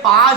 5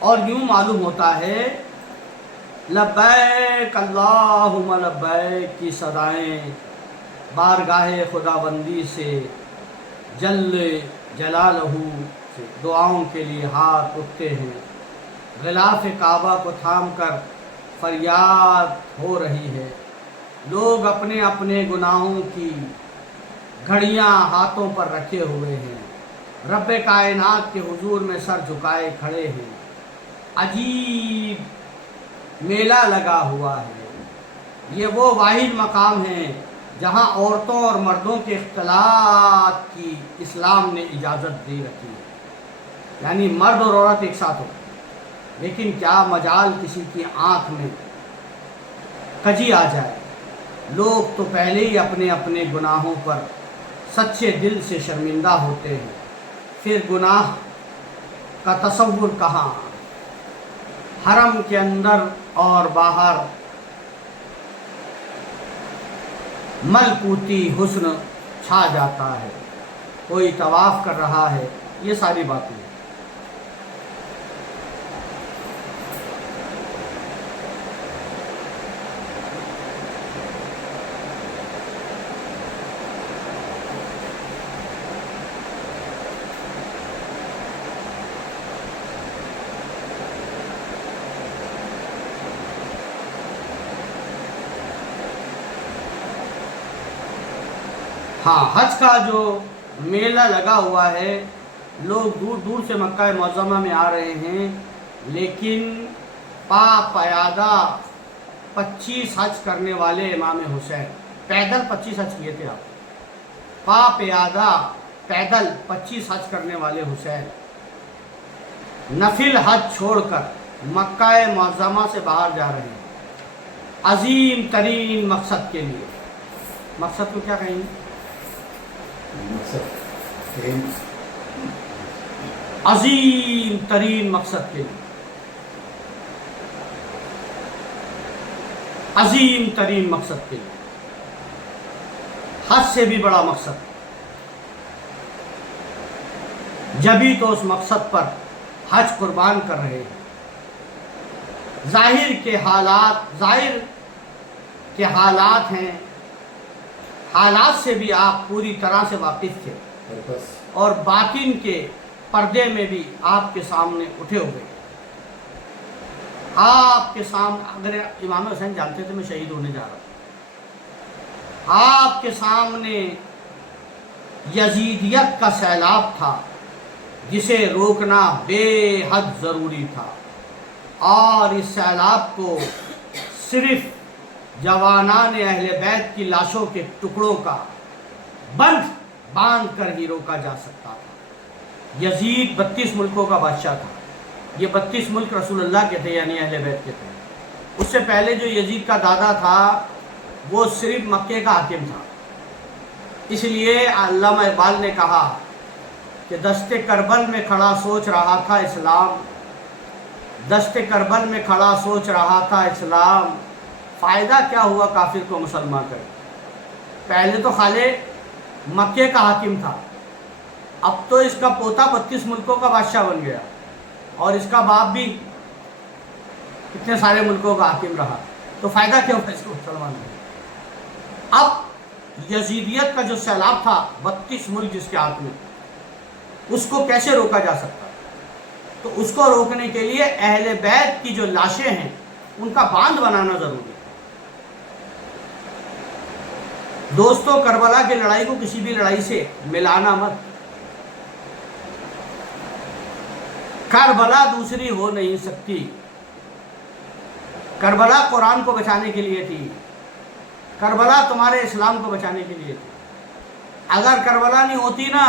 اور یوں معلوم ہوتا ہے لبیک اللہم لبیک کی صدائیں بارگاہ خداوندی سے جل جلالہ سے دعاؤں کے لیے ہاتھ اٹھتے ہیں. غلاف کعبہ کو تھام کر فریاد ہو رہی ہے. لوگ اپنے اپنے گناہوں کی گھڑیاں ہاتھوں پر رکھے ہوئے ہیں. رب کائنات کے حضور میں سر جھکائے کھڑے ہیں. عجیب میلہ لگا ہوا ہے. یہ وہ واحد مقام ہے جہاں عورتوں اور مردوں کے اختلاط کی اسلام نے اجازت دے رکھی ہے. یعنی مرد اور عورت ایک ساتھ ہو. لیکن کیا مجال کسی کی آنکھ میں کجی آ جائے. لوگ تو پہلے ہی اپنے اپنے گناہوں پر سچے دل سے شرمندہ ہوتے ہیں. پھر گناہ کا تصور کہاں. حرم کے اندر اور باہر ملکوتی حسن چھا جاتا ہے. کوئی طواف کر رہا ہے. یہ ساری باتیں ہیں. ہاں، حج کا جو میلہ لگا ہوا ہے، لوگ دور دور سے مکہ معظمہ میں آ رہے ہیں. لیکن پا پیادہ 25 حج کرنے والے امام حسین پیدل 25 حج کیے تھے. آپ پا پیادہ پیدل 25 حج کرنے والے حسین نفل حج چھوڑ کر مکہ معظمہ سے باہر جا رہے ہیں عظیم ترین مقصد کے لیے. مقصد کو کیا کہیں گے؟ عظیم ترین مقصد کے لیے. عظیم ترین مقصد کے لیے. حج سے بھی بڑا مقصد. جبھی تو اس مقصد پر حج قربان کر رہے ہیں. ظاہر کے حالات ہیں. حالات سے بھی آپ پوری طرح سے واقف تھے اور باطن کے پردے میں بھی آپ کے سامنے اٹھے ہوئے. آپ کے سامنے اگر امام حسین جانتے تھے میں شہید ہونے جا رہا ہوں. آپ کے سامنے یزیدیت کا سیلاب تھا جسے روکنا بے حد ضروری تھا. اور اس سیلاب کو صرف جوانان اہل بیت کی لاشوں کے ٹکڑوں کا باندھ کر ہی روکا جا سکتا تھا. یزید 32 ملکوں کا بادشاہ تھا. یہ 32 ملک رسول اللہ کے تھے، یعنی اہل بیت کے تھے. اس سے پہلے جو یزید کا دادا تھا وہ صرف مکے کا حاکم تھا. اس لیے علامہ اقبال نے کہا کہ دشت کربل میں کھڑا سوچ رہا تھا اسلام. دشت کربل میں کھڑا سوچ رہا تھا اسلام. فائدہ کیا ہوا کافر کو مسلمان کر. پہلے تو خالے مکے کا حاکم تھا، اب تو اس کا پوتا 32 ملکوں کا بادشاہ بن گیا اور اس کا باپ بھی اتنے سارے ملکوں کا حاکم رہا. تو فائدہ کیا ہوا اس کو مسلمان کر. اب یزیدیت کا جو سیلاب تھا 32 ملک جس کے ہاتھ میں، اس کو کیسے روکا جا سکتا؟ تو اس کو روکنے کے لیے اہل بیت کی جو لاشیں ہیں ان کا باندھ بنانا ضروری ہے. دوستو، کربلا کی لڑائی کو کسی بھی لڑائی سے ملانا مت. کربلا دوسری ہو نہیں سکتی. کربلا قرآن کو بچانے کے لیے تھی. کربلا تمہارے اسلام کو بچانے کے لیے تھی. اگر کربلا نہیں ہوتی نا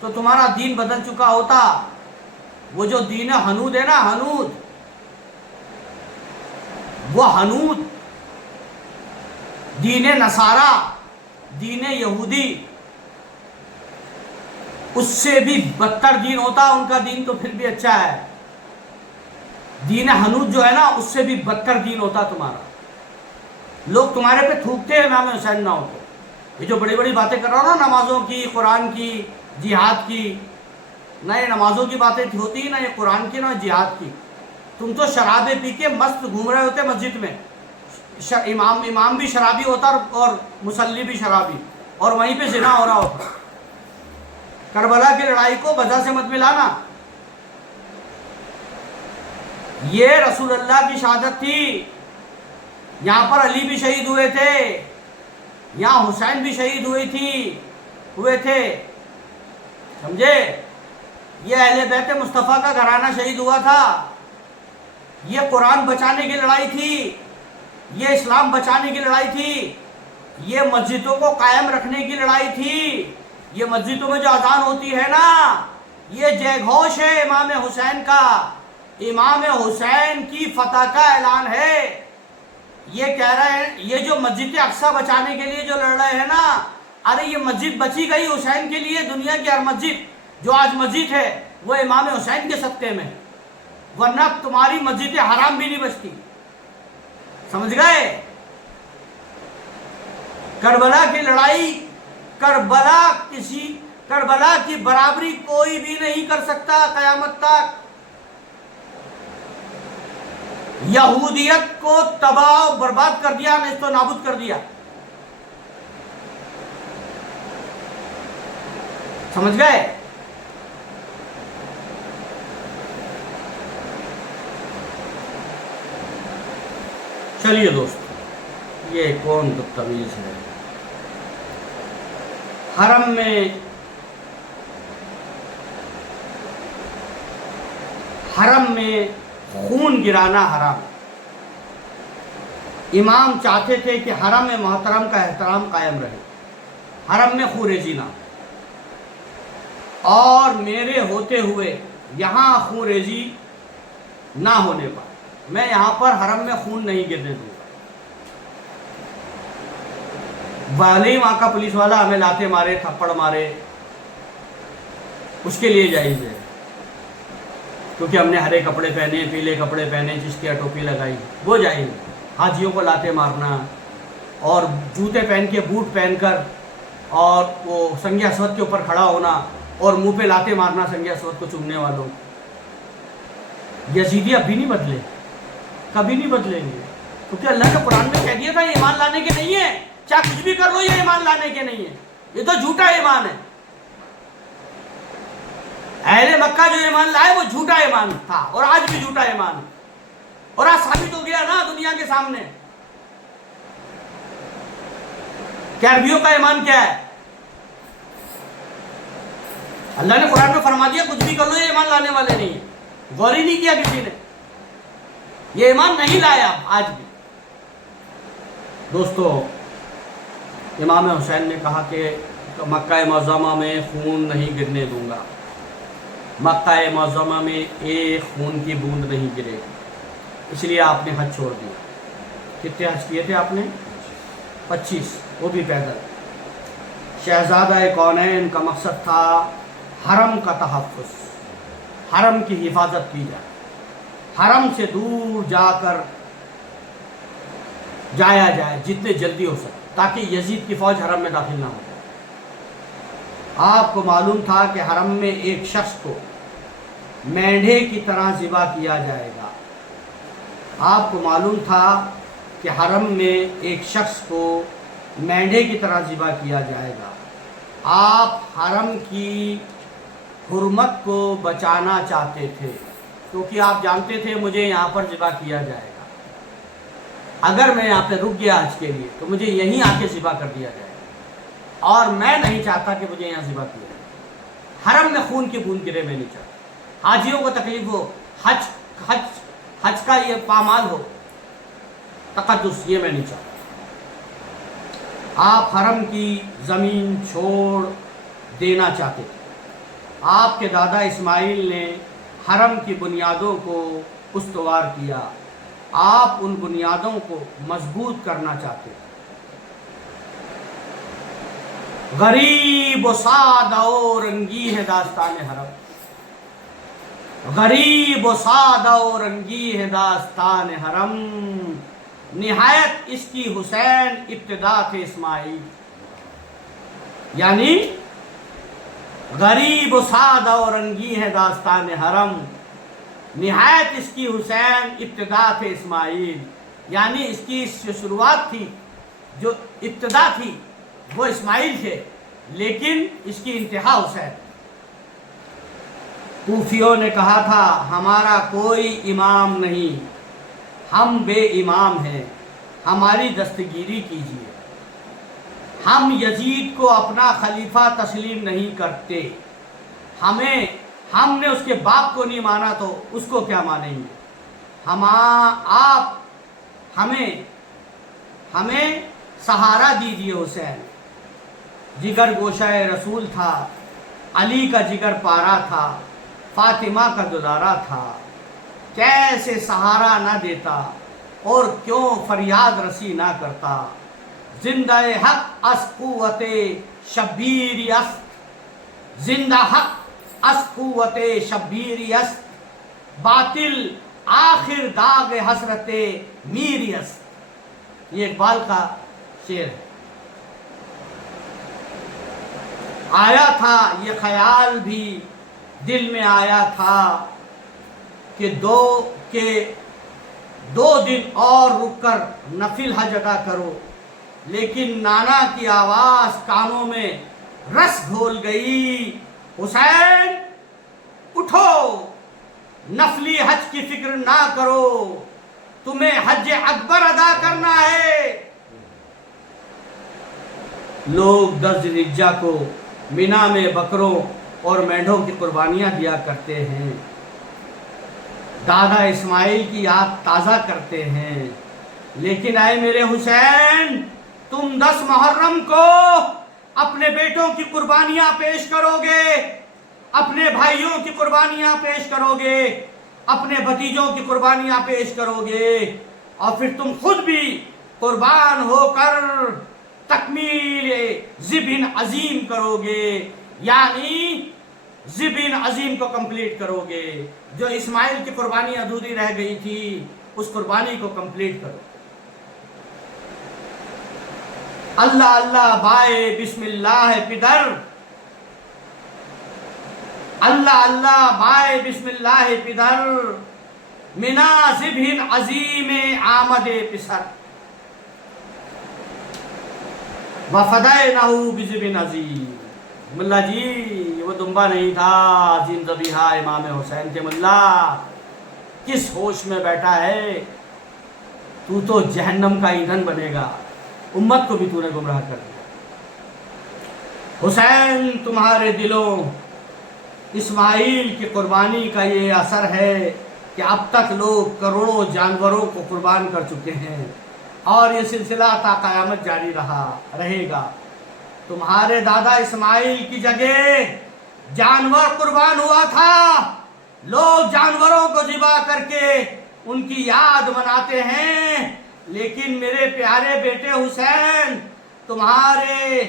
تو تمہارا دین بدل چکا ہوتا. وہ جو دین حنود ہے نا، حنود، وہ حنود دین نصارہ، دین یہودی، اس سے بھی بدتر دین ہوتا. ان کا دین تو پھر بھی اچھا ہے. دین حنود جو ہے نا اس سے بھی بدتر دین ہوتا تمہارا. لوگ تمہارے پہ تھوکتے ہیں امام حسین نہ ہو تو. یہ جو بڑی بڑی باتیں کر رہا ہوں نا، نمازوں کی، قرآن کی، جہاد کی، نہ یہ نمازوں کی باتیں ہوتی، نہ یہ قرآن کی، نہ جہاد کی. تم تو شرابیں پی کے مست گھوم رہے ہوتے مسجد میں، امام بھی شرابی ہوتا اور مصلی بھی شرابی، اور وہیں پہ زنا ہو رہا ہوتا۔ کربلا کی لڑائی کو وجہ سے مت ملانا، یہ رسول اللہ کی شہادت تھی۔ یہاں پر علی بھی شہید ہوئے تھے، یہاں حسین بھی شہید ہوئے تھے، سمجھے؟ یہ اہل بیت مصطفیٰ کا گھرانہ شہید ہوا تھا۔ یہ قرآن بچانے کی لڑائی تھی، یہ اسلام بچانے کی لڑائی تھی، یہ مسجدوں کو قائم رکھنے کی لڑائی تھی۔ یہ مسجدوں میں جو اذان ہوتی ہے نا، یہ جے گھوش ہے امام حسین کا، امام حسین کی فتح کا اعلان ہے۔ یہ کہہ رہے ہیں، یہ جو مسجد اقصی بچانے کے لیے جو لڑ رہے ہیں نا، ارے یہ مسجد بچی گئی حسین کے لیے۔ دنیا کی ہر مسجد جو آج مسجد ہے وہ امام حسین کے صدقے میں، ورنہ تمہاری مسجد حرام بھی نہیں بچتی، سمجھ گئے؟ کربلا کی لڑائی، کربلا کی برابری کوئی بھی نہیں کر سکتا قیامت تک۔ یہودیت کو تباہ و برباد کر دیا، نیست و نابود کر دیا، سمجھ گئے؟ چلیے دوست، یہ کون بدتمیز ہے؟ حرم میں خون گرانا حرام۔ امام چاہتے تھے کہ حرم محترم کا احترام قائم رہے، حرم میں خون ریزی نہ، اور میرے ہوتے ہوئے یہاں خون ریزی نہ ہونے پر میں یہاں پر حرم میں خون نہیں گرنے دوں گا۔ بھلے ہی وہاں کا پولیس والا ہمیں لاتے مارے، تھپڑ مارے، اس کے لیے جائز ہے، کیونکہ ہم نے ہرے کپڑے پہنے، پیلے کپڑے پہنے، چشتیہ ٹوپی لگائی، وہ جائز۔ حاجیوں کو لاتے مارنا اور جوتے پہن کے، بوٹ پہن کر، اور وہ سنگ اسود کے اوپر کھڑا ہونا اور منہ پہ لاتے مارنا سنگ اسود کو چومنے والوں، یزیدی اب بھی نہیں بدلے، کبھی نہیں بدلیں گے، کیونکہ اللہ نے قرآن میں کہہ دیا تھا یہ ایمان لانے کے نہیں ہے، چاہے کچھ بھی کر لو یہ ایمان لانے کے نہیں ہے، یہ تو جھوٹا ایمان ہے۔ اہل مکہ جو ایمان لائے وہ جھوٹا ایمان تھا، اور آج بھی جھوٹا ایمان ہے، اور آج ثابت ہو گیا نا دنیا کے سامنے کہ عربیوں کا ایمان کیا ہے۔ اللہ نے قرآن میں فرما دیا کچھ بھی کر لو یہ ایمان لانے والے نہیں ہیں، غور ہی نہیں کیا کسی نے، یہ ایمان نہیں لایا آج بھی۔ دوستو، امام حسین نے کہا کہ مکہ معظمہ میں خون نہیں گرنے دوں گا، مکہ معظمہ میں ایک خون کی بوند نہیں گرے گی، اس لیے آپ نے حج چھوڑ دیا۔ کتنے حج کیے تھے آپ نے؟ 25، وہ بھی پیدل۔ شہزادہ کونین کا مقصد تھا حرم کا تحفظ، حرم کی حفاظت کی جائے، حرم سے دور جا کر جایا جائے جتنے جلدی ہو سکے، تاکہ یزید کی فوج حرم میں داخل نہ ہو جائے۔ آپ کو معلوم تھا کہ حرم میں ایک شخص کو مینڈھے کی طرح ذبح کیا جائے گا، آپ کو معلوم تھا کہ حرم میں ایک شخص کو مینڈھے کی طرح ذبح کیا جائے گا۔ آپ حرم کی حرمت کو بچانا چاہتے تھے، کیونکہ آپ جانتے تھے مجھے یہاں پر ذبح کیا جائے گا، اگر میں یہاں پہ رک گیا حج کے لیے تو مجھے یہیں آ کے ذبح کر دیا جائے گا، اور میں نہیں چاہتا کہ مجھے یہاں ذبح کیا جائے، حرم میں خون کی بوند گرے میں نہیں چاہتا، حاجیوں کو تکلیف ہو، حج کا یہ پامال ہو، تقدس، یہ میں نہیں چاہتا۔ آپ حرم کی زمین چھوڑ دینا چاہتے تھے۔ آپ کے دادا اسماعیل نے حرم کی بنیادوں کو استوار کیا، آپ ان بنیادوں کو مضبوط کرنا چاہتے تھے۔ غریب و سادہ و رنگی ہے داستان حرم، غریب و سادہ و رنگی ہے داستان حرم، نہایت اس کی حسین ابتدا تھے اسماعیل۔ یعنی غریب و سادہ و رنگی ہے داستان حرم، نہایت اس کی حسین ابتدا تھے اسماعیل، یعنی اس کی جو شروعات تھی، جو ابتدا تھی وہ اسماعیل تھے، لیکن اس کی انتہا حسین۔ کوفیوں نے کہا تھا ہمارا کوئی امام نہیں، ہم بے امام ہیں، ہماری دستگیری کیجیے، ہم یزید کو اپنا خلیفہ تسلیم نہیں کرتے، ہم نے اس کے باپ کو نہیں مانا تو اس کو کیا مانیں گے، آپ ہمیں سہارا دیجیے۔ حسین جگر گوشہ رسول تھا، علی کا جگر پارا تھا، فاطمہ کا دلارا تھا، کیسے سہارا نہ دیتا اور کیوں فریاد رسی نہ کرتا۔ زندہ حق از قوت شبیری است، زندہ حق از قوت شبیری است، باطل آخر داغ حسرت میری است۔ یہ اقبال کا شعر ہے۔ آیا تھا یہ خیال بھی دل میں آیا تھا کہ دو دن اور رک کر نفل حج ادا کرو، لیکن نانا کی آواز کانوں میں رس گھول گئی، حسین اٹھو نفلی حج کی فکر نہ کرو، تمہیں حج اکبر ادا کرنا ہے۔ لوگ 10 ذی الحجہ کو مینا میں بکروں اور مینڈھوں کی قربانیاں دیا کرتے ہیں، دادا اسماعیل کی یاد تازہ کرتے ہیں، لیکن اے میرے حسین تم 10 محرم کو اپنے بیٹوں کی قربانیاں پیش کرو گے، اپنے بھائیوں کی قربانیاں پیش کرو گے، اپنے بھتیجوں کی قربانیاں پیش کرو گے، اور پھر تم خود بھی قربان ہو کر تکمیل ذبح عظیم کرو گے، یعنی ذبح عظیم کو کمپلیٹ کرو گے۔ جو اسماعیل کی قربانی ادھوری رہ گئی تھی اس قربانی کو کمپلیٹ کرو۔ اللہ اللہ بائے بسم اللہ پدر، اللہ اللہ بائے بسم اللہ پدر، منا ذبح عظیم آمد پسر، وفدینہ بذبح عظیم۔ ملا جی وہ دمبا نہیں تھا، عظیم ذبیحہ امام حسین کے۔ ملا کس ہوش میں بیٹھا ہے، تو جہنم کا ایندھن بنے گا، امت کو بھی تو نے گمراہ کر دیا۔ حسین تمہارے دلوں اسماعیل کی قربانی کا یہ اثر ہے کہ اب تک لوگ کروڑوں جانوروں کو قربان کر چکے ہیں، اور یہ سلسلہ تا قیامت جاری رہے گا۔ تمہارے دادا اسماعیل کی جگہ جانور قربان ہوا تھا، لوگ جانوروں کو ذبح کر کے ان کی یاد مناتے ہیں، لیکن میرے پیارے بیٹے حسین تمہارے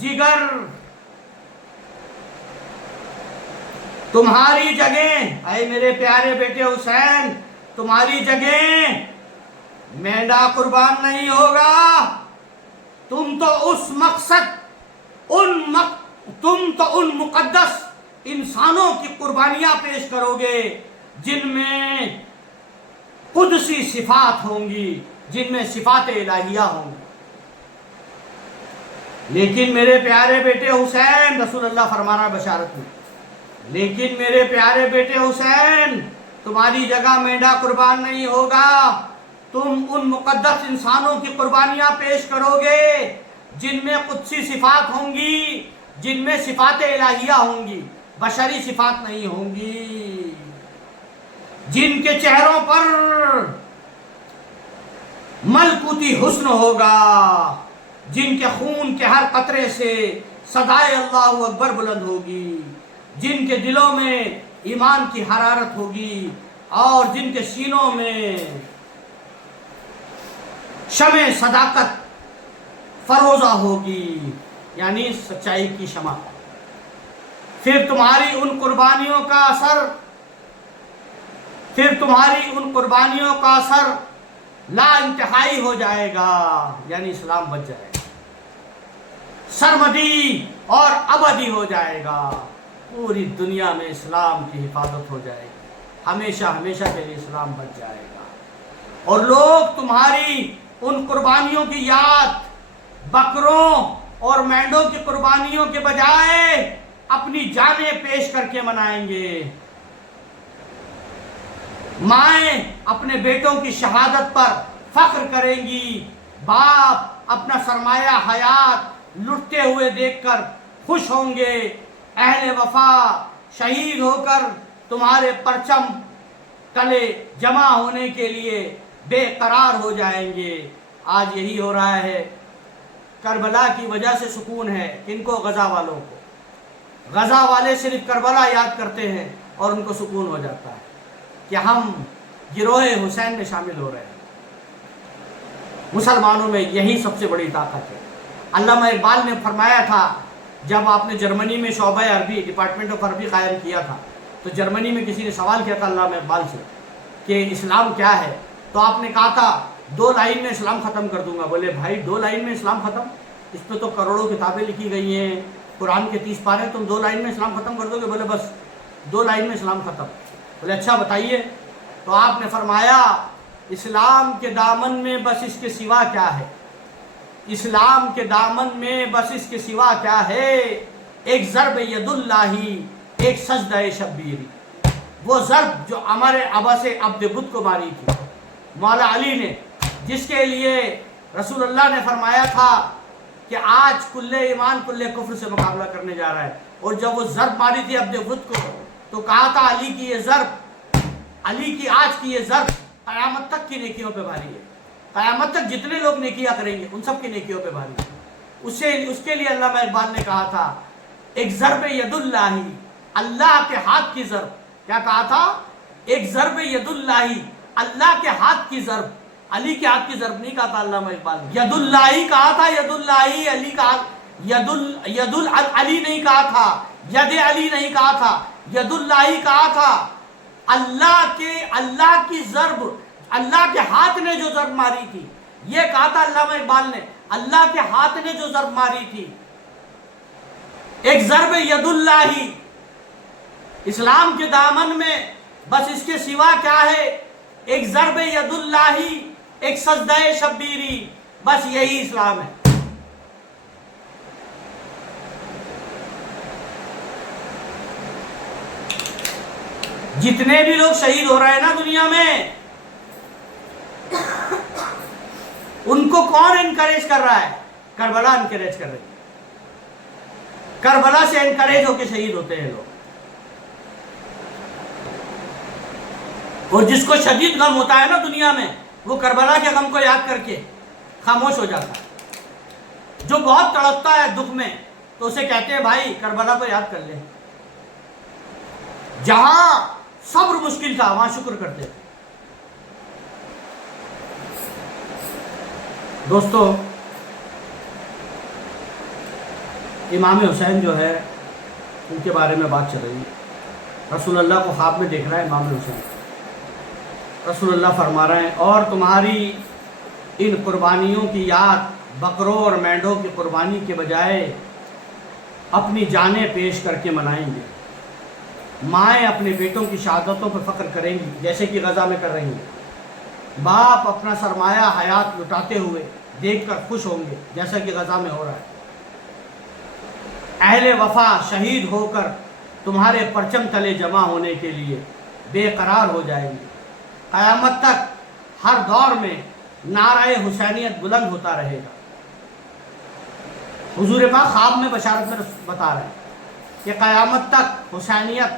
جگر، تمہاری جگہ، اے میرے پیارے بیٹے حسین تمہاری جگہ مینڈا قربان نہیں ہوگا، تم تو ان مقدس انسانوں کی قربانیاں پیش کرو گے جن میں قدسی صفات ہوں گی، جن میں صفات الہیہ ہوں گی۔ لیکن میرے پیارے بیٹے حسین، رسول اللہ فرمانا بشارت میں، لیکن میرے پیارے بیٹے حسین تمہاری جگہ مینڈا قربان نہیں ہوگا، تم ان مقدس انسانوں کی قربانیاں پیش کرو گے جن میں قدسی صفات ہوں گی، جن میں صفات الہیہ ہوں گی، بشری صفات نہیں ہوں گی، جن کے چہروں پر ملکوتی حسن ہوگا، جن کے خون کے ہر قطرے سے صدائے اللہ اکبر بلند ہوگی، جن کے دلوں میں ایمان کی حرارت ہوگی، اور جن کے سینوں میں شمع صداقت فروزہ ہوگی، یعنی سچائی کی شمع۔ پھر تمہاری ان قربانیوں کا اثر لا انتہائی ہو جائے گا، یعنی اسلام بچ جائے گا، سرمدی اور ابدی ہو جائے گا، پوری دنیا میں اسلام کی حفاظت ہو جائے گی، ہمیشہ ہمیشہ کے لیے اسلام بچ جائے گا، اور لوگ تمہاری ان قربانیوں کی یاد بکروں اور مینڈوں کی قربانیوں کے بجائے اپنی جانیں پیش کر کے منائیں گے۔ مائیں اپنے بیٹوں کی شہادت پر فخر کریں گی، باپ اپنا سرمایہ حیات لٹتے ہوئے دیکھ کر خوش ہوں گے، اہل وفا شہید ہو کر تمہارے پرچم تلے جمع ہونے کے لیے بے قرار ہو جائیں گے۔ آج یہی ہو رہا ہے۔ کربلا کی وجہ سے سکون ہے کن کو؟ غزہ والوں کو۔ غزہ والے صرف کربلا یاد کرتے ہیں اور ان کو سکون ہو جاتا ہے کہ ہم گروہ حسین میں شامل ہو رہے ہیں۔ مسلمانوں میں یہی سب سے بڑی طاقت ہے۔ علامہ اقبال نے فرمایا تھا، جب آپ نے جرمنی میں شعبہ عربی ڈپارٹمنٹ آف عربی قائم کیا تھا تو جرمنی میں کسی نے سوال کیا تھا علامہ اقبال سے کہ اسلام کیا ہے، تو آپ نے کہا تھا 2 لائن میں اسلام ختم کر دوں گا۔ بولے بھائی 2 لائن میں اسلام ختم؟ اس پہ تو کروڑوں کتابیں لکھی گئی ہیں، قرآن کے 30 پارے، تم 2 لائن میں اسلام ختم کر دو گے؟ بولے بس 2 لائن میں اسلام ختم۔ بولے اچھا بتائیے، تو آپ نے فرمایا اسلام کے دامن میں بس اس کے سوا کیا ہے؟ اسلام کے دامن میں بس اس کے سوا کیا ہے؟ ایک ضرب ید اللہ، ایک سجدہ شبیری۔ وہ ضرب جو ہمارے ابا سے عبد بدھ کو ماری تھی مولا علی نے، جس کے لیے رسول اللہ نے فرمایا تھا کہ آج کل ایمان کل کفر سے مقابلہ کرنے جا رہا ہے، اور جب وہ ضرب ماری تھی عبد بدھ کو تو کہا تھا علی کی یہ ضرب، علی کی آج کی یہ ضرب قیامت تک کی نیکیوں پہ بھاری ہے، قیامت تک جتنے لوگ نیکیاں کریں گے ان سب کی نیکیوں پہ بھاری ہے۔ اس کے لیے علامہ اقبال نے کہا تھا ایک ضرب ید اللہ، اللہ کے ہاتھ کی ضرب۔ کیا کہا تھا؟ ایک ضرب ید اللہ، اللہ کے ہاتھ کی ضرب، علی کے ہاتھ کی ضرب نہیں کہا تھا علامہ اقبال نے، ید اللہ کہا تھا، ید اللہ، علی کا ید علی نہیں کہا تھا، ید علی نہیں کہا تھا، ید اللہ کہا تھا۔ اللہ کی ضرب، اللہ کے ہاتھ نے جو ضرب ماری تھی، یہ کہا تھا علامہ اقبال نے، اللہ کے ہاتھ نے جو ضرب ماری تھی۔ ایک ضرب ید اللہ، اسلام کے دامن میں بس اس کے سوا کیا ہے؟ ایک ضرب ید اللہ، ایک سجدہ شبیری، بس یہی اسلام ہے۔ جتنے بھی لوگ شہید ہو رہے ہیں نا دنیا میں، ان کو کون انکریج کر رہا ہے؟ کربلا انکریج کر رہی ہے۔ کربلا سے انکریج ہو کے شہید ہوتے ہیں لوگ، اور جس کو شدید غم ہوتا ہے نا دنیا میں، وہ کربلا کے غم کو یاد کر کے خاموش ہو جاتا ہے۔ جو بہت تڑپتا ہے دکھ میں تو اسے کہتے ہیں بھائی کربلا کو یاد کر لے۔ جہاں صبر مشکل تھا وہاں شکر کرتے تھے۔ دوستو، امام حسین جو ہے ان کے بارے میں بات چل رہی ہے۔ رسول اللہ کو خواب میں دیکھ رہا ہے امام حسین، رسول اللہ فرما رہے ہیں اور تمہاری ان قربانیوں کی یاد بکروں اور مینڈوں کی قربانی کے بجائے اپنی جانیں پیش کر کے منائیں گے۔ مائیں اپنے بیٹوں کی شہادتوں پر فخر کریں گی جیسے کہ غزہ میں کر رہی ہیں، باپ اپنا سرمایہ حیات لٹاتے ہوئے دیکھ کر خوش ہوں گے جیسا کہ غزہ میں ہو رہا ہے۔ اہل وفا شہید ہو کر تمہارے پرچم تلے جمع ہونے کے لیے بے قرار ہو جائیں گے۔ قیامت تک ہر دور میں نعرہ حسینیت بلند ہوتا رہے گا۔ حضور پاک خواب میں بشارت میں بتا رہے ہیں کہ قیامت تک حسینیت،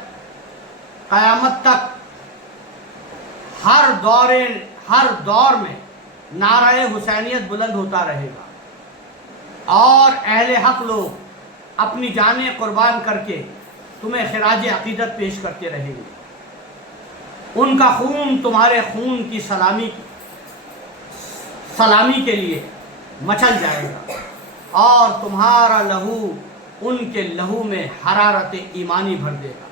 قیامت تک ہر دور میں نعرہ حسینیت بلند ہوتا رہے گا، اور اہل حق لوگ اپنی جانیں قربان کر کے تمہیں خراج عقیدت پیش کرتے رہیں گے۔ ان کا خون تمہارے خون کی سلامی کے لیے مچل جائے گا، اور تمہارا لہو ان کے لہو میں حرارت ایمانی بھر دے گا۔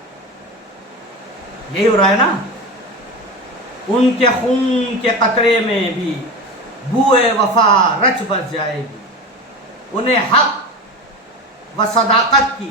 یہی ہو رہا ہے نا، ان کے خون کے قطرے میں بھی بوئے وفا رچ بس جائے گی۔ انہیں حق و صداقت کی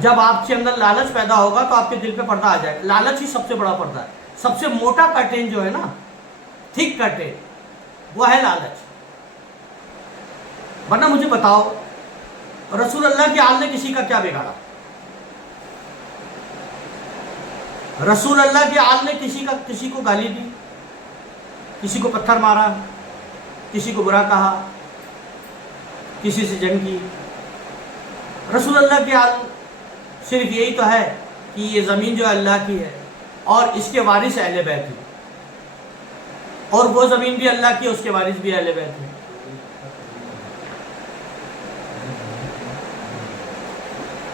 جب آپ کے اندر لالچ پیدا ہوگا تو آپ کے دل پہ پردہ آ جائے گا. لالچ ہی سب سے بڑا پردہ ہے. سب سے موٹا کرٹین جو ہے نا، تھک کرٹین، وہ ہے لالچ. ورنہ مجھے بتاؤ رسول اللہ کی آل نے کسی کا کیا بگاڑا؟ رسول اللہ کی آل نے کسی کو گالی دی، کسی کو پتھر مارا، کسی کو برا کہا، کسی سے جنگ کی؟ رسول اللہ کی آل صرف یہی تو ہے کہ یہ زمین جو اللہ کی ہے اور اس کے وارث اہل بیت ہیں، اور وہ زمین بھی اللہ کی ہے، اس کے وارث بھی اہل بیت ہیں.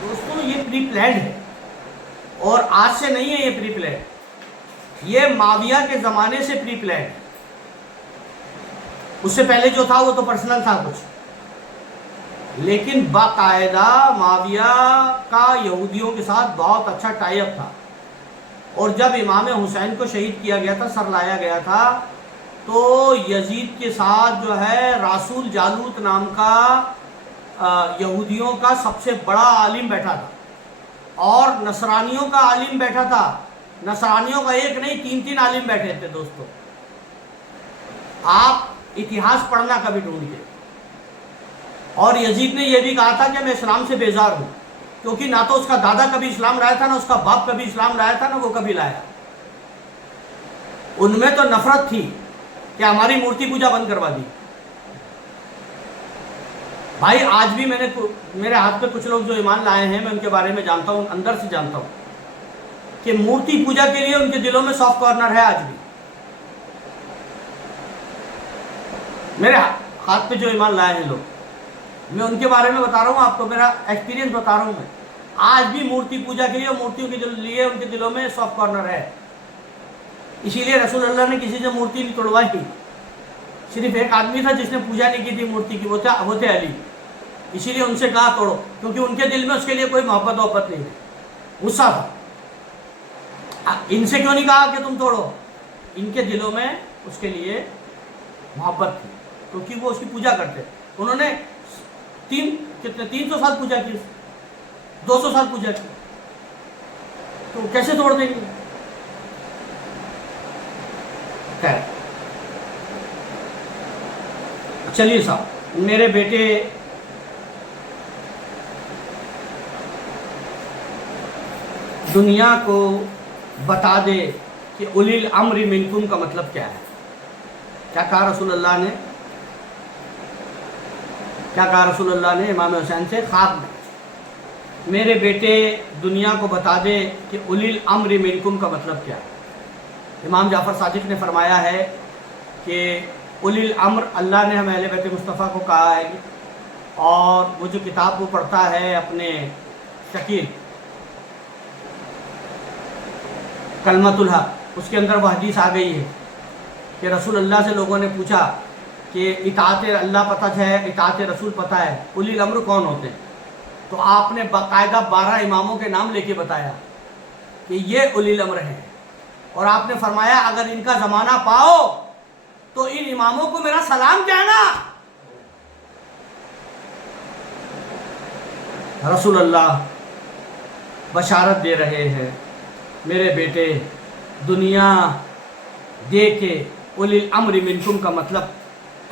دوستوں یہ پری پلانڈ ہے، اور آج سے نہیں ہے یہ پری پلانڈ، یہ معاویہ کے زمانے سے پری پلانڈ ہے. اس سے پہلے جو تھا وہ تو پرسنل تھا کچھ، لیکن باقاعدہ معاویہ کا یہودیوں کے ساتھ بہت اچھا ٹائی اپ تھا. اور جب امام حسین کو شہید کیا گیا تھا، سر لایا گیا تھا، تو یزید کے ساتھ جو ہے رسول جالوت نام کا یہودیوں کا سب سے بڑا عالم بیٹھا تھا، اور نصرانیوں کا عالم بیٹھا تھا. نصرانیوں کا ایک نہیں، تین تین عالم بیٹھے تھے. دوستو آپ اتہاس پڑھنا کبھی ڈھونڈ کے. اور یزید نے یہ بھی کہا تھا کہ میں اسلام سے بیزار ہوں، کیونکہ نہ تو اس کا دادا کبھی اسلام لایا تھا، نہ اس کا باپ کبھی اسلام لایا تھا، نہ وہ کبھی لایا. ان میں تو نفرت تھی کہ ہماری مورتی پوجا بند کروا دی. بھائی آج بھی میرے ہاتھ پہ کچھ لوگ جو ایمان لائے ہیں، میں ان کے بارے میں جانتا ہوں، اندر سے جانتا ہوں کہ مورتی پوجا کے لیے ان کے دلوں میں سافٹ کارنر ہے. آج بھی میرے ہاتھ پہ جو ایمان لائے ہیں لوگ، میں ان کے بارے میں بتا رہا ہوں آپ کو، میرا ایکسپیرینس بتا رہا ہوں. میں آج بھی مورتی پوجا کے لیے، مورتیوں کے لیے ان کے دلوں میں سافٹ کارنر ہے. اسی لیے رسول اللہ نے کسی سے مورتی نہیں توڑوائی تھی. صرف ایک آدمی تھا جس نے پوجا نہیں کی تھی مورتی کی، وہ تھے علی. اسی لیے ان سے کہا توڑو، کیونکہ ان کے دل میں اس کے لیے کوئی محبت نہیں تھی، غصہ تھا. ان سے کیوں نہیں کہا کہ تم توڑو؟ ان کے دلوں میں اس کے لیے محبت تھی، کیونکہ وہ اس کی پوجا کرتے. انہوں نے 300 سال پوجا کی، 200 سال پوجا کی، تو کیسے توڑ دیں گے؟ خیر چلیے صاحب، میرے بیٹے دنیا کو بتا دے کہ اولی الامر منکم کا مطلب کیا ہے. کیا کہا رسول اللہ نے؟ کیا کہا رسول اللہ نے امام حسین سے خواب میں؟ میرے بیٹے دنیا کو بتا دے کہ اولی الامر منکم کا مطلب کیا ہے. امام جعفر صادق نے فرمایا ہے کہ اولی الامر اللہ نے ہم اہل بیت مصطفیٰ کو کہا ہے، اور وہ جو کتاب وہ پڑھتا ہے اپنے شکیل کلمۃ الحق، اس کے اندر وہ حدیث آ گئی ہے کہ رسول اللہ سے لوگوں نے پوچھا کہ اطاعت اللہ پتہ ہے، اطاعت رسول پتہ ہے، اولی الامر کون ہوتے ہیں؟ تو آپ نے باقاعدہ 12 اماموں کے نام لے کے بتایا کہ یہ اولی الامر ہیں. اور آپ نے فرمایا اگر ان کا زمانہ پاؤ تو ان اماموں کو میرا سلام کہنا. رسول اللہ بشارت دے رہے ہیں، میرے بیٹے دنیا دیکھے اولی الامر منکم کا مطلب،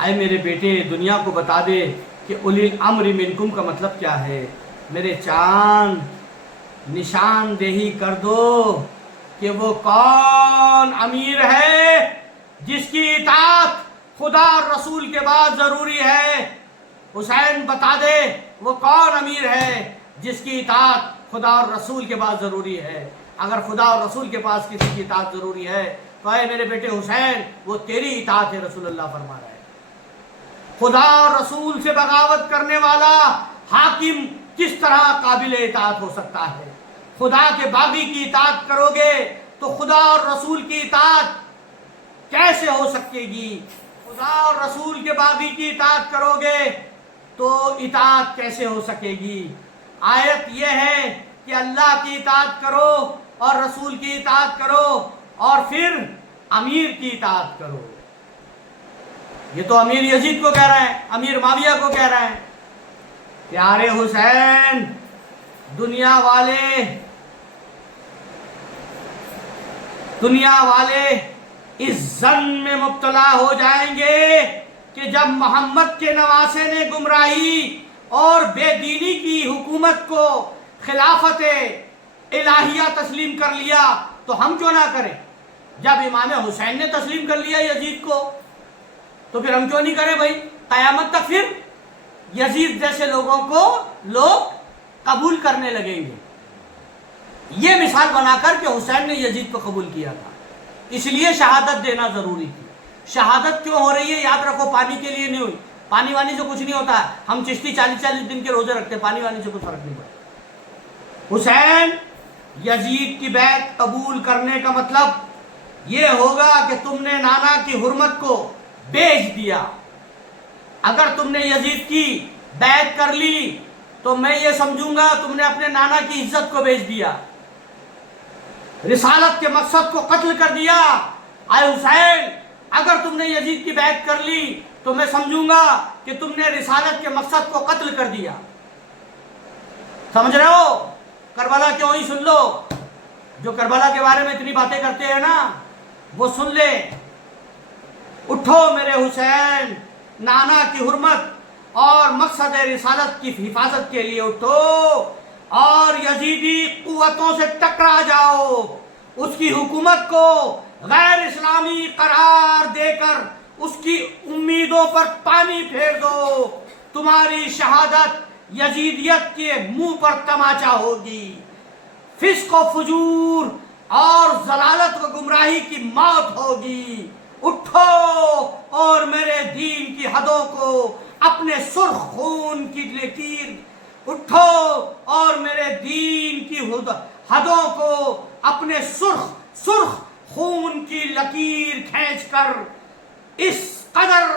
اے میرے بیٹے دنیا کو بتا دے کہ اولی الامر منکم کا مطلب کیا ہے. میرے چاند نشاندہی کر دو کہ وہ کون امیر ہے جس کی اطاعت خدا اور رسول کے بعد ضروری ہے. حسین بتا دے وہ کون امیر ہے جس کی اطاعت خدا اور رسول کے بعد ضروری ہے. اگر خدا اور رسول کے پاس کسی کی اطاعت ضروری ہے تو اے میرے بیٹے حسین وہ تیری اطاعت ہے. رسول اللہ فرما رہے ہیں خدا اور رسول سے بغاوت کرنے والا حاکم کس طرح قابل اطاعت ہو سکتا ہے. خدا کے باغی کی اطاعت کرو گے تو خدا اور رسول کی اطاعت کیسے ہو سکے گی؟ خدا اور رسول کے باغی کی اطاعت کرو گے تو اطاعت کیسے ہو سکے گی؟ آیت یہ ہے کہ اللہ کی اطاعت کرو اور رسول کی اطاعت کرو اور پھر امیر کی اطاعت کرو. یہ تو امیر یزید کو کہہ رہے ہیں، امیر معاویہ کو کہہ رہے ہیں. پیارے حسین دنیا والے اس ظن میں مبتلا ہو جائیں گے کہ جب محمد کے نواسے نے گمراہی اور بے دینی کی حکومت کو خلافت الہیہ تسلیم کر لیا تو ہم کیوں نہ کریں؟ جب امام حسین نے تسلیم کر لیا یزید کو تو پھر ہم کیوں نہیں کریں بھائی؟ قیامت تک پھر یزید جیسے لوگوں کو لوگ قبول کرنے لگیں گے۔ یہ مثال بنا کر کہ حسین نے یزید کو قبول کیا تھا، اس لیے شہادت دینا ضروری تھی۔ شہادت کیوں ہو رہی ہے؟ یاد رکھو، پانی کے لیے نہیں ہوئی۔ پانی وانی سے کچھ نہیں ہوتا ہے، ہم چشتی 40 دن کے روزے رکھتے، پانی وانی سے کچھ فرق نہیں پڑتا۔ حسین یزید کی بیعت قبول کرنے کا مطلب یہ ہوگا کہ تم نے نانا کی حرمت کو بیچ دیا۔ اگر تم نے یزید کی بیعت کر لی تو میں یہ سمجھوں گا تم نے اپنے نانا کی عزت کو بیچ دیا، رسالت کے مقصد کو قتل کر دیا۔ اے حسین، اگر تم نے یزید کی بیعت کر لی تو میں سمجھوں گا کہ تم نے رسالت کے مقصد کو قتل کر دیا۔ سمجھ رہے ہو؟ کربلا کیوں ہی سن لو، جو کربلا کے بارے میں اتنی باتیں کرتے ہیں نا وہ سن لے۔ اٹھو میرے حسین، نانا کی حرمت اور مقصد رسالت کی حفاظت کے لیے اٹھو اور یزیدی قوتوں سے ٹکرا جاؤ، اس کی حکومت کو غیر اسلامی قرار دے کر اس کی امیدوں پر پانی پھیر دو۔ تمہاری شہادت یزیدیت کے منہ پر تماچا ہوگی، فسق و فجور اور ضلالت و گمراہی کی موت ہوگی۔ اٹھو اور میرے دین کی حدوں کو اپنے سرخ خون کی لکیر اٹھو اور میرے دین کی حدوں کو اپنے سرخ خون کی لکیر کھینچ کر اس قدر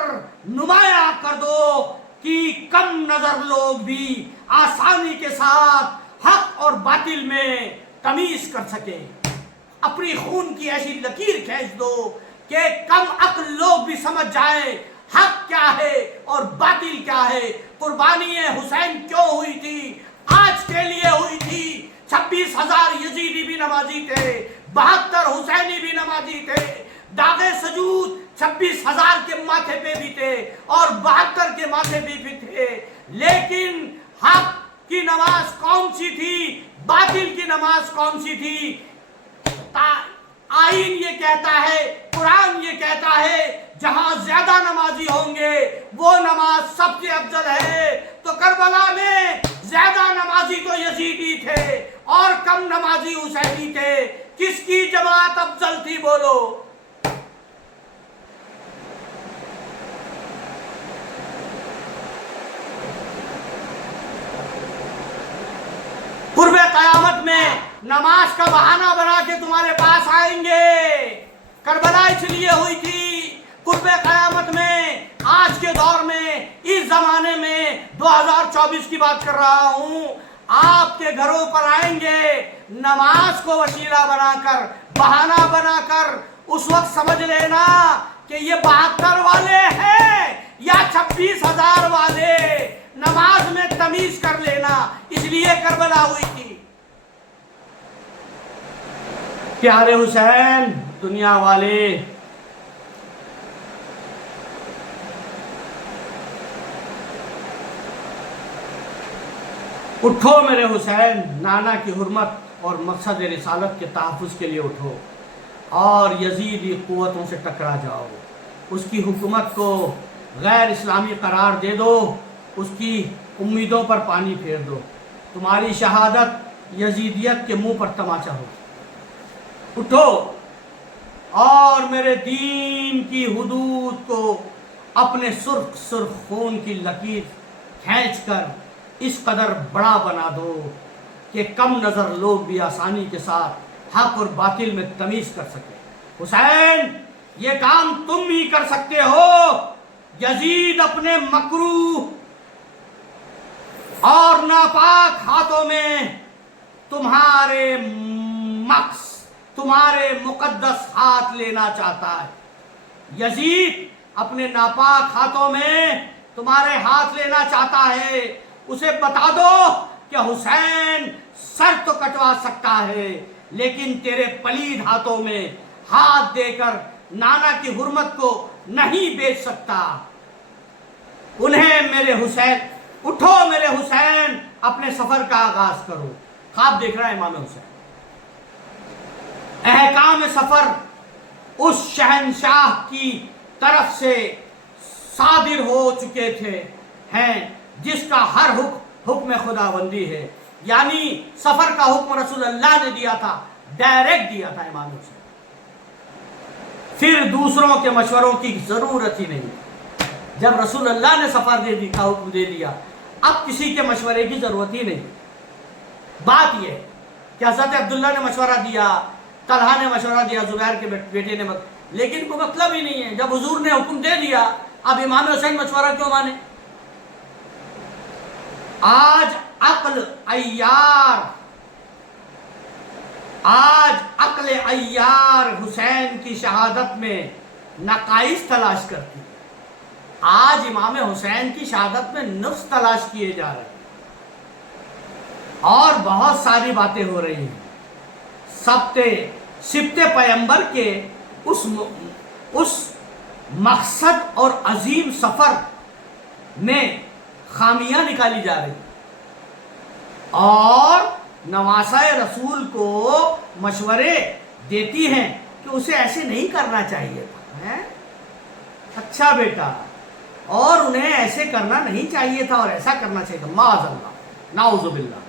نمایاں کر دو کہ کم نظر لوگ بھی آسانی کے ساتھ حق اور باطل میں تمیز کر سکیں۔ اپنی خون کی ایسی لکیر کھینچ دو کہ کم عقل لوگ بھی سمجھ جائیں حق کیا ہے اور باطل کیا ہے۔ قربانی حسین کیوں ہوئی تھی؟ آج کے لیے ہوئی تھی۔ 26,000 یزیدی بھی نمازی تھے، 72 حسینی بھی نمازی تھے، داغ سجود 26,000 کے ماتھے پہ بھی تھے اور 72 کے ماتھے پہ بھی تھے، لیکن حق کی نماز کون سی تھی؟ باطل کی نماز کون سی تھی؟ آئین یہ کہتا ہے، قرآن یہ کہتا ہے جہاں زیادہ نمازی ہوں گے وہ نماز سب سے افضل ہے۔ تو کربلا میں زیادہ نمازی تو یزیدی تھے اور کم نمازی حسینی تھے، کس کی جماعت افضل تھی بولو؟ قرب قیامت میں نماز کا بہانہ بنا کے تمہارے پاس آئیں گے۔ کربلا اس لیے ہوئی تھی، قرب قیامت میں آج کے دور میں اس زمانے میں 2024 کی بات کر رہا ہوں، آپ کے گھروں پر آئیں گے نماز کو وسیلہ بنا کر، بہانہ بنا کر۔ اس وقت سمجھ لینا کہ یہ 72 والے ہیں یا 26,000 والے، نماز میں تمیز کر لینا، اس لیے کربلا ہوئی تھی۔ پیارے حسین، دنیا والے اٹھو میرے حسین، نانا کی حرمت اور مقصد رسالت کے تحفظ کے لیے اٹھو اور یزیدی قوتوں سے ٹکرا جاؤ، اس کی حکومت کو غیر اسلامی قرار دے دو، اس کی امیدوں پر پانی پھیر دو۔ تمہاری شہادت یزیدیت کے منہ پر تماچا ہو۔ اٹھو اور میرے دین کی حدود کو اپنے سرخ خون کی لکیر کھینچ کر اس قدر بڑا بنا دو کہ کم نظر لوگ بھی آسانی کے ساتھ حق اور باطل میں تمیز کر سکے۔ حسین، یہ کام تم ہی کر سکتے ہو۔ یزید اپنے مکروہ اور ناپاک ہاتھوں میں تمہارے مقدس ہاتھ لینا چاہتا ہے۔ یزید اپنے ناپاک ہاتھوں میں تمہارے ہاتھ لینا چاہتا ہے۔ اسے بتا دو کہ حسین سر تو کٹوا سکتا ہے لیکن تیرے پلید ہاتھوں میں ہاتھ دے کر نانا کی حرمت کو نہیں بیچ سکتا۔ انہیں میرے حسین، اٹھو میرے حسین، اپنے سفر کا آغاز کرو۔ خواب دیکھ رہا ہے امام حسین۔ احکام سفر اس شہنشاہ کی طرف سے صادر ہو چکے ہیں جس کا ہر حکم خداوندی ہے، یعنی سفر کا حکم رسول اللہ نے دیا تھا، ڈائریکٹ دیا تھا امام حسین۔ پھر دوسروں کے مشوروں کی ضرورت ہی نہیں۔ جب رسول اللہ نے سفر کا حکم دے دیا، اب کسی کے مشورے کی ضرورت ہی نہیں۔ بات یہ کہ حضرت عبداللہ نے مشورہ دیا، طلحہ نے مشورہ دیا، زبیر کے بیٹے نے، لیکن کوئی مطلب ہی نہیں ہے۔ جب حضور نے حکم دے دیا، اب امام حسین مشورہ کیوں مانے؟ آج عقل عیار حسین کی شہادت میں نقائص تلاش کرتی ہے۔ آج امام حسین کی شہادت میں نقص تلاش کیے جا رہے ہیں اور بہت ساری باتیں ہو رہی ہیں۔ سبت پیمبر کے اس مقصد اور عظیم سفر میں خامیاں نکالی جا رہی ہیں اور نواسہ رسول کو مشورے دیتی ہیں کہ اسے ایسے نہیں کرنا چاہیے تھا، اچھا بیٹا، اور انہیں ایسے کرنا نہیں چاہیے تھا اور ایسا کرنا چاہیے تھا، معاذ اللہ، نعوذ باللہ۔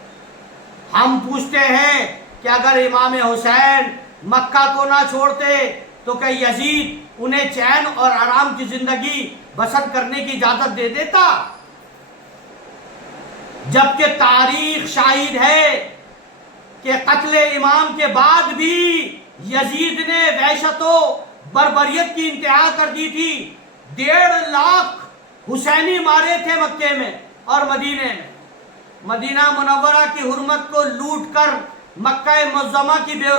ہم پوچھتے ہیں کہ اگر امام حسین مکہ کو نہ چھوڑتے تو کیا یزید انہیں چین اور آرام کی زندگی بسر کرنے کی اجازت دے دیتا؟ جبکہ تاریخ شاہد ہے کہ قتل امام کے بعد بھی یزید نے وحشت و بربریت کی انتہا کر دی تھی۔ 1.5 لاکھ حسینی مارے تھے مکے میں اور مدینے میں۔ مدینہ منورہ کی حرمت کو لوٹ کر مکہ معظمہ کی بے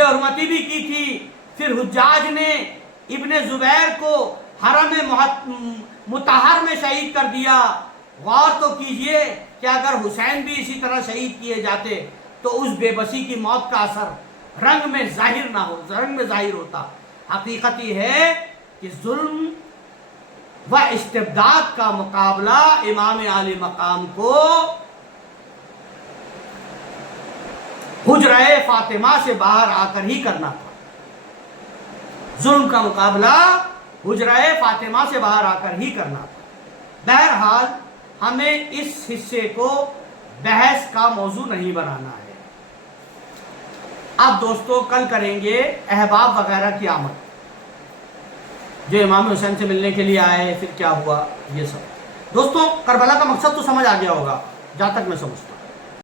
حرمتی بھی کی تھی۔ پھر حجاج نے ابن زبیر کو حرم مطہر میں شہید کر دیا۔ غور تو کیجئے کہ اگر حسین بھی اسی طرح شہید کیے جاتے تو اس بے بسی کی موت کا اثر رنگ میں ظاہر ہوتا۔ حقیقت یہ ہے کہ ظلم و استبداد کا مقابلہ امام عالی مقام کو حجرہ فاطمہ سے باہر آ کر ہی کرنا تھا۔ ظلم کا مقابلہ حجرہ فاطمہ سے باہر آ کر ہی کرنا تھا۔ بہرحال ہمیں اس حصے کو بحث کا موضوع نہیں بنانا ہے۔ اب دوستو کل کریں گے احباب وغیرہ کی آمد، جو امام حسین سے ملنے کے لیے آئے، پھر کیا ہوا، یہ سب۔ دوستو کربلا کا مقصد تو سمجھ آ گیا ہوگا جہاں تک میں سمجھتا ہوں۔